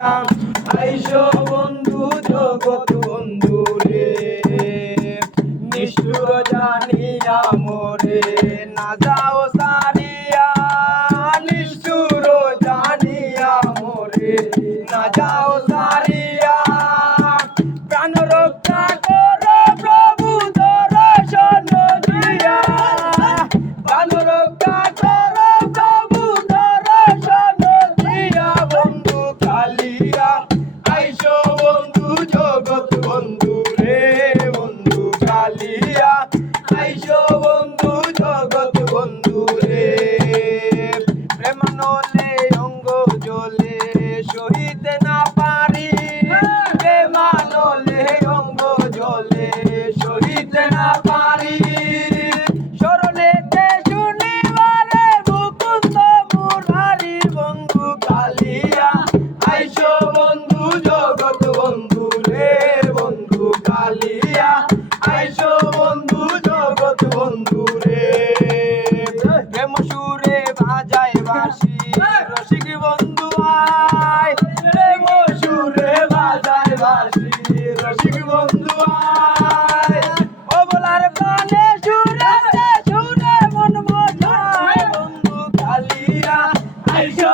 আইসো বন্ধু জগৎ বন্ধু রে, নিষ্ঠুর জানিয়া মোরে না যাও সারিয়া, নিষ্ঠুর জানিয়া মোরে না যাও সারিয়া। প্রাণ রক্ষা করো প্রভু দর্শন দিয়া, প্রাণ রক্ষা করো প্রভু দর্শন দিয়া। বন্ধু কালিয়া আইসো বন্ধু জগৎ বন্ধু রে, বন্ধু কালিয়া আইসো বন্ধু জগৎ বন্ধু রে। প্রেমানলে অঙ্গ জ্বলে সহিতে না পারি, প্রেমানলে অঙ্গ জ্বলে সহিতে না পারি। স্মরণেতে শুনিবারে মুকুন্দ মুরারি, বন্ধু কালিয়া আইসো বন্ধু জগৎ বন্ধু রে, বন্ধু কালিয়া আইসো বন্ধু জগৎ বন্ধু রে। প্রেম সুরে বাজায় বাঁশি রসিক বন্ধু আয়, প্রেম সুরে বাজায় বাঁশি রসিক বন্ধু আয়। অবলার প্রাণে সুরে সুরে মন মজায়, বন্ধু কালিয়া আইসো